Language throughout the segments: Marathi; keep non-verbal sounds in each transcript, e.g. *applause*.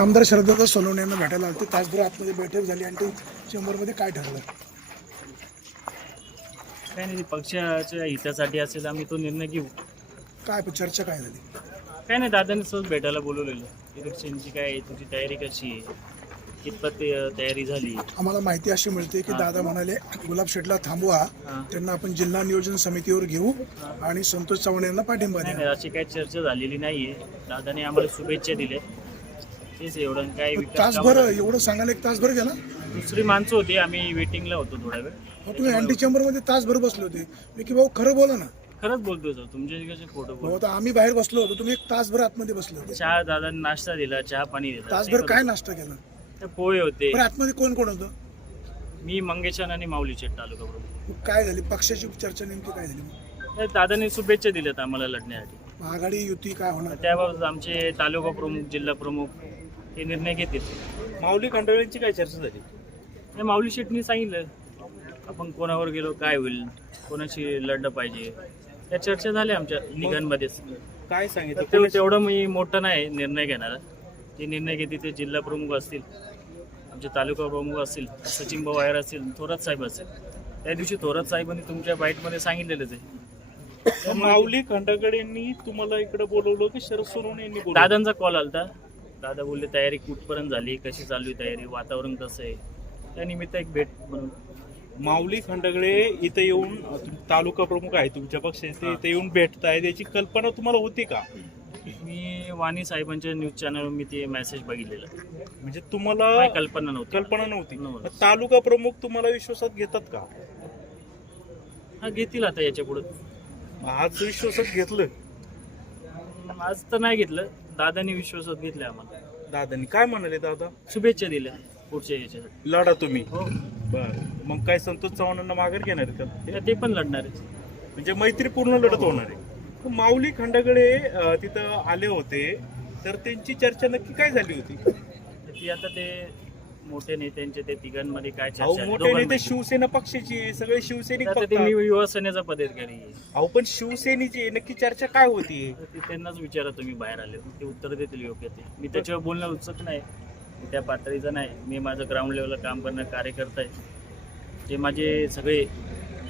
आमदार शरदत्त सोनवणे यांना भेटायला आले तासभर आतमध्ये बैठक झाली आणि ते चेंबरमध्ये काय ठरलं? काय नाही पक्षाच्या हितासाठी असेल आम्ही तो निर्णय घेऊ. काय चर्चा काय झाली? काय नाही दादांनी सहज भेटायला बोलवलेलं. इलेक्शनची काय तुझी तयारी कशी आहे? कितपत तयारी झाली? आम्हाला माहिती अशी मिळते की दादा म्हणाले गुलाब शेटला थांबवा. त्यांना आपण जिल्हा नियोजन समितीवर घेऊ आणि संतोष चव्हाण यांना पाठिंबा द्या. अशी काही चर्चा झालेली नाहीये. दादाने आम्हाला शुभेच्छा दिल्या. तेच एवढं काय विकास तासभर एवढं सांगायला एक तासभर गेला? दुसरी माणसं होती आम्ही वेटिंगला होतो थोडा वेळ. मग तुम्ही अँटी चेंबरमध्ये तासभर बसले होते. मी की भाऊ खरं बोला ना. खरंच बोलतोय सर तुमच्या कसे फोटो भाऊ आता आम्ही बाहेर बसलो होतो तुम्ही एक तासभर आतमध्ये बसले होते. चहा दादाने नाश्ता दिला चहा पाणी दिला. तासभर काय नाश्ता केला? ते पोहे होते. पण आतमध्ये कोण कोण होतं? मी मंगेशन आणि माऊली शेट तालुका प्रमुख. मग काय झाली? पक्षाची चर्चा नेमकी काय झाली मग? तर दादाने शुभेच्छा दिल्यात आम्हाला लढण्यासाठी. आघाडी युती काय होणार? त्याबाबत आमचे तालुका प्रमुख जिल्हा प्रमुख हे निर्णय घेतील. माऊली खंडाळ्यांची काय चर्चा झाली? हे माऊली शेटनी सांगितलं आपण कोणावर गेलो काय होईल कोणाशी लढलं पाहिजे. या चर्चा झाल्या आमच्या तिघांमध्येच काय सांगितलं? तर तेवढं मी मोठं नाही निर्णय घेणार. जे निर्णय घेते ते जिल्हा प्रमुख असतील आमचे तालुका प्रमुख असतील सचिन भाऊ आहेर असतील थोरात साहेब असतील. त्या दिवशी थोरात साहेबांनी तुमच्या बाईटमध्ये सांगितलेलंच आहे माऊली खंडागडेंनी तुम्हाला इकडे बोलवलं की शरद सोनवणे यांनी बोलवलं? दादांचा कॉल आलता. दादा बोलले तयारी कुठपर्यंत झाली? कशी चालू आहे तयारी? वातावरण कसं आहे? त्यानिमित्त एक भेट म्हणून. माऊली खंडागळे इथे येऊन तुम- तालुका प्रमुख आहे तुमच्या पक्षाचे ते इथे येऊन भेटतायत याची कल्पना तुम्हाला होती का? मी वाणी साहेबांच्या न्यूज चॅनलवर मी ते मेसेज बघितलेलं. म्हणजे तुम्हाला काही कल्पना नव्हती. कल्पना नव्हती. नव्हती. मग तालुका प्रमुख तुम्हाला विश्वासात घेतात का? हा घेतील आता याच्यापुढे. आज विश्वासात घेतलं आज तर नाही घेतलं. दादानी विश्वासात घेतलं आम्हाला. दादानी. काय म्हणाले दादा? शुभेच्छा दिल्या पुढच्या याच्यासाठी लढा तुम्ही. हो. बर. मग काय संतोष चव्हाणांना माघार घेणार आहेत का? ते- ते पण लढणार आहे. म्हणजे मैत्रीपूर्ण लढत होणार आहे. तर माऊली अ, तिथं आले होते. तर त्यांची चर्चा नक्की काय झाली होती? तर ती आता ते मोठे नेत्यांचे ते तिघांमध्ये काय अहो चर्चा आहे, मोठे नेते दोघांमध्ये. शिवसेना पक्षाची आहे, सगळे शिवसैनिक आता फक्त. ते मी युवा सेनेचा पदाधिकारी आहे. अहो पण शिवसेनेची नक्की चर्चा काय होती? तर ते त्यांनाच विचारा तुम्ही बाहेर आले. ते उत्तर देतील योग्य ते. मी त्याच्यावर बोलणं उत्सुक नाही. मी त्या पातळीचं नाही. मी माझं ग्राउंड लेवलला काम करणार कार्यकर्ता आहे. जे माझे सगळे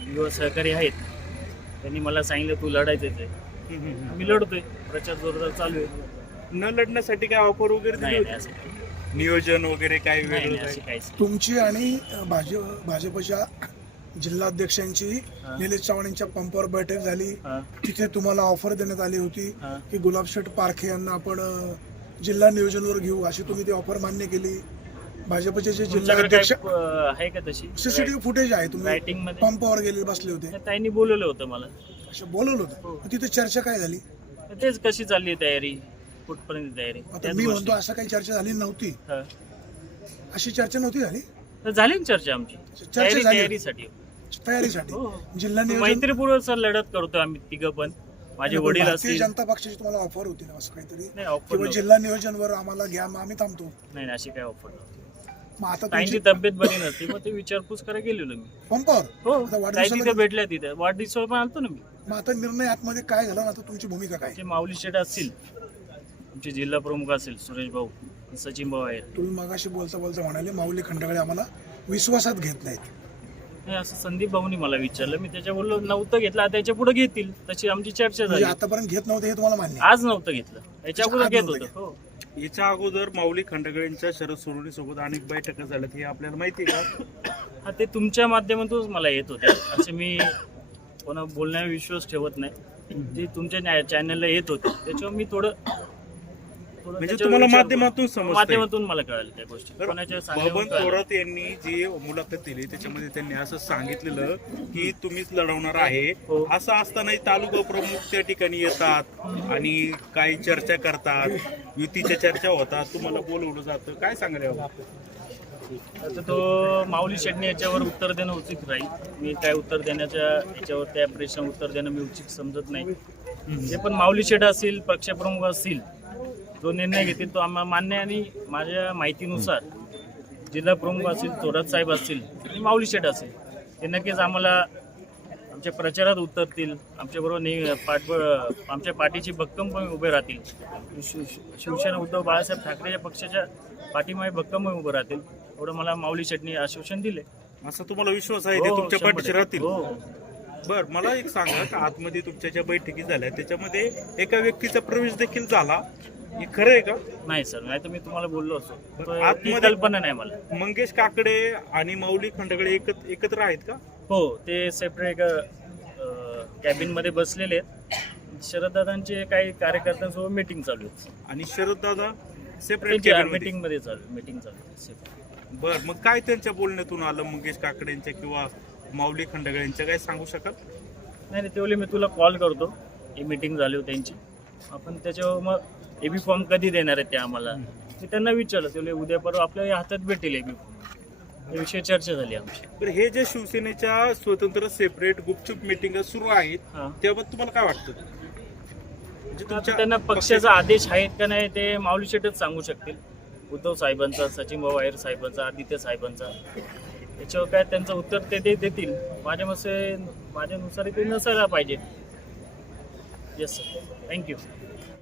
युवा सहकारी आहेत त्यांनी मला सांगितलं तू लढायचंच आहे मी लढतोय. प्रचार जोरदार चालू आहे. न लढण्यासाठी काय ऑफर वगैरे दिली नाही नाही होती? असं काही- नियोजन वगैरे काय नाही वेगळं नाही असं काय? काहीच नाही. तुमची आणि भाजप भाजपच्या जिल्हाध्यक्षांची हा. निलेश चव्हाण यांच्या पंपावर बैठक झाली. हा, तिथे तुम्हाला ऑफर देण्यात आली होती हा. की गुलाबशेठ पारखे यांना आपण अ, जिल्हा नियोजनवर घेऊ अशी तुम्ही ती ऑफर मान्य केली. भाजपचे जे तुमच्याकडे जिल्हाध्यक्ष काय अं, आहे का तशी? सीसीटीव्ही फुटेज आहे तुम्ही रायटिंगमध्ये? पंपावर गेले बसले होते. त्या ताईंनी बोलवलं होतं मला. असं बोलवलं होतं. मग तिथे चर्चा काय झाली? तेच कशी चालली आहे तयारी? कुठपर्यंत तयारी? आता त्याच मी गोष्टी. म्हणतो असं काही चर्चा झाली नव्हती. हा. अशी चर्चा नव्हती झाली? तर झाली ना चर्चा आमची. चर्चा तयारी झाली. तयारीसाठी. तयारीसाठी. हो. जिल्हा नियोजन मैत्रीपूर्वक सर लढत करतो आम्ही तिघं पण. माझे वडील भारतीय असतील. जनता पक्षाची तुम्हाला ऑफर होती ना असं काहीतरी? नाही ऑफर किंवा नव्हती. जिल्हा नियोजनवर आम्हाला घ्या मग आम्ही थांबतो. नाही नाही, अशी काय ऑफर नव्हती. मग आता ताईंची तुमची तब्येत बरी नसती मग ते विचारपूस करायला गेलेलो मी. पंपावर? हो आता ताई वाढदिवसाला तिथे भेटल्या तिथे. वाढदिवसावर पण आलतो ना मी. मग आता निर्णय आतमध्ये काय झाला ना आता तुमची भूमिका काय? ते माऊली शेट असतील. आमचे जिल्हा प्रमुख असेल सुरेश भाऊ सचिन भाऊ आहेत. तुम्ही मगाशी बोलता बोलता म्हणाले माऊली खंडागळे आम्हाला विश्वासात घेत नाहीत. नाही असं संदीप भाऊनी मला विचारलं. मी त्याच्या बोललो नव्हतं घेतलं आता त्याच्या पुढे घेतील. तशी आमची चर्चा म्हणजे झाली. आतापर्यंत घेत नव्हते हे तुम्हाला मान्य आहे. आज नव्हतं घेतलं. याच्या आज घेत नव्हतं होतं. हो. याच्या अगोदर माऊली खंडागळेंच्या शरद सोनवणे सोबत अनेक बैठका झाल्यात हे आपल्याला माहिती आहे का? *coughs* हा ते तुमच्या माध्यमातूनच मला येत होते. असे मी कोणा बोलण्यावर विश्वास ठेवत नाही. जे तुमच्या चॅनलला येत होते. त्याच्यावर मी थोडं म्हणजे तुम्हाला माध्यमातून. माध्यमातून मला कळालं त्या गोष्टी. बबन कळालं. थोरात यांनी जी मुलाखत दिली त्याच्यामध्ये त्यांनी असं सांगितलेलं की तुम्हीच लढवणार आहे. हो. असं असतानाही तालुका प्रमुख त्या ठिकाणी येतात आणि काही चर्चा करतात. युतीच्या चर्चा होतात. तुम्हाला बोलवलं जातं. काय सांगायला? आता तो माऊली शेटणी याच्यावर उत्तर देणं उचित राहील. मी काय उत्तर देण्याच्या याच्यावर त्या प्रश्न उत्तर देणं मी उचित समजत नाही. जे पण माऊली शेट असतील पक्षप्रमुख असतील जो निर्णय घेतील तो आम्हाला मान्य आणि माझ्या माहितीनुसार जिल्हा प्रमुख असतील थोरात साहेब असतील आणि माऊली शेट असेल ते नक्कीच आम्हाला आमच्या प्रचारात उतरतील आमच्याबरोबर ने पाठबळ आमच्या पाठीची भक्कम पण उभे राहतील. शिव- शिव- शिवसेना उद्धव बाळासाहेब ठाकरे या पक्षाच्या पाठीमागे भक्कम पण उभे राहतील. एवढं मला माऊली चटणी आश्वासन दिले असं तुम्हाला विश्वास आहे ते हो, तुमच्या शंभर पाठीशी टक्के. राहतील हो. बर मला एक सांगा का आतमध्ये तुमच्या ज्या बैठकी झाल्या त्याच्यामध्ये एका व्यक्तीचा प्रवेश देखील झाला. हे खरं आहे का? नाही सर नाही तर मी तुम्हाला बोललो असतो. पण तो- ती आतमध्ये- कल्पना नाही मला. मंगेश काकडे आणि माऊली खंडगळे एकत्र एकत्र आहेत का? हो ते सेपरेट कॅबिनमध्ये बसलेले आहेत. शरददादांचे काही कार्यकर्त्यांसोबत मीटिंग चालू आहे आणि शरद दादा सेपरेट मीटिंगमध्ये? चालू मीटिंग चालू आहे separate. बर मग काय त्यांच्या बोलण्यातून आलं मंगेश काकडेंच्या किंवा माऊली खंडगळ्यांच्या काय सांगू शकाल? नाही नाही तेवढे मी तुला कॉल करतो. ही मीटिंग झाली होती त्यांची. आपण त्याच्यावर मग एबी फॉर्म कधी देणार आहेत ते आम्हाला? मी त्यांना विचारलं तेवढे उद्या परवा आपल्या हातात भेटेल एबी फॉर्म. याविषयी चर्चा झाली आमची. तर हे जे शिवसेनेच्या स्वतंत्र सेपरेट गुपचूप मिटिंग सुरू आहेत हा. त्याबाबत तुम्हाला काय वाटतं? म्हणजे आता तुमच्या त्यांना पक्षाचा आदेश आहेत का नाही ते माऊली शेटच सांगू शकतील. उद्धव साहेबांचा सचिन भाऊ अहिर साहेबांचा आदित्य साहेबांचा. त्याच्यावर काय त्यांचं उत्तर ते ते देतील? माझ्या मसे माझ्यानुसार ते नसायला पाहिजे. Yes sir thank you